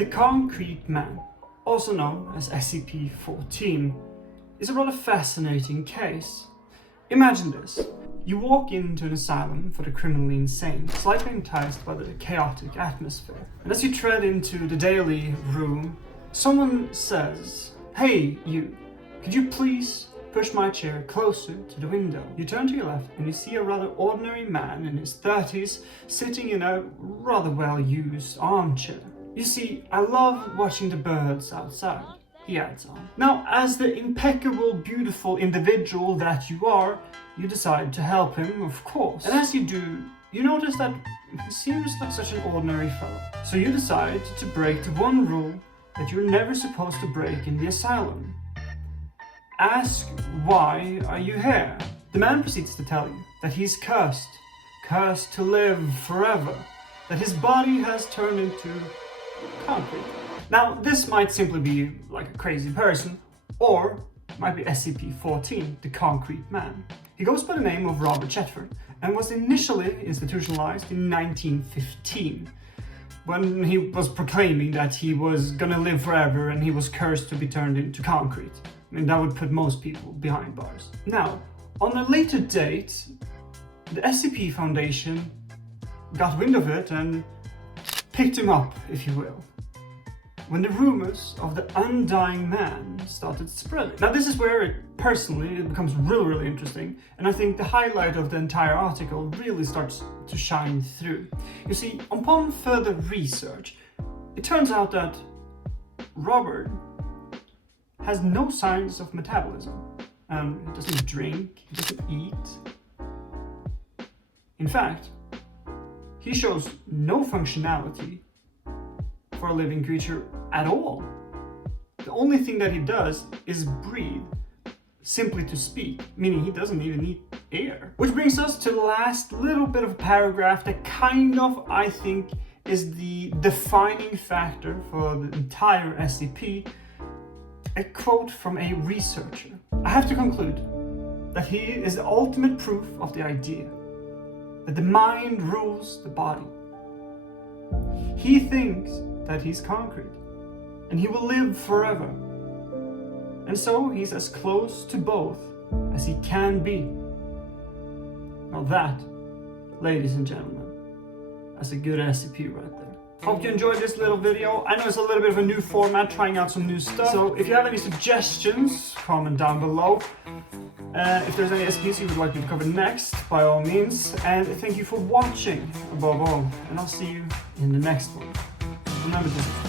The Concrete Man, also known as SCP-014, is a rather fascinating case. Imagine this. You walk into an asylum for the criminally insane, slightly enticed by the chaotic atmosphere. And as you tread into the daily room, someone says, "Hey, you, could you please push my chair closer to the window?" You turn to your left and you see a rather ordinary man in his 30s sitting in a rather well-used armchair. "You see, I love watching the birds outside," he adds on. Now, as the impeccable, beautiful individual that you are, you decide to help him, of course. And as you do, you notice that he seems like such an ordinary fellow. So you decide to break the one rule that you're never supposed to break in the asylum. Ask, "Why are you here?" The man proceeds to tell you that he's cursed to live forever, that his body has turned into concrete. Now, this might simply be like a crazy person, or might be SCP-014, the Concrete Man. He goes by the name of Robert Chetford and was initially institutionalized in 1915 when he was proclaiming that he was gonna live forever and he was cursed to be turned into concrete. I mean, that would put most people behind bars. Now, on a later date, the SCP Foundation got wind of it and picked him up, if you will, when the rumors of the undying man started spreading. Now, this is where it becomes really interesting, and I think the highlight of the entire article really starts to shine through. You see, upon further research, it turns out that Robert has no signs of metabolism. He doesn't drink, he doesn't eat. In fact, he shows no functionality for a living creature at all. The only thing that he does is breathe, simply to speak, meaning he doesn't even need air. Which brings us to the last little bit of a paragraph that kind of, I think, is the defining factor for the entire SCP. A quote from a researcher. "I have to conclude that he is the ultimate proof of the idea that the mind rules the body. He thinks that he's concrete and he will live forever. And so he's as close to both as he can be." Now that, ladies and gentlemen, that's a good SCP right there. Hope you enjoyed this little video. I know it's a little bit of a new format, trying out some new stuff. So if you have any suggestions, comment down below. If there's any SCPs you would like me to cover next, by all means. And thank you for watching, above all. And I'll see you in the next one. Remember to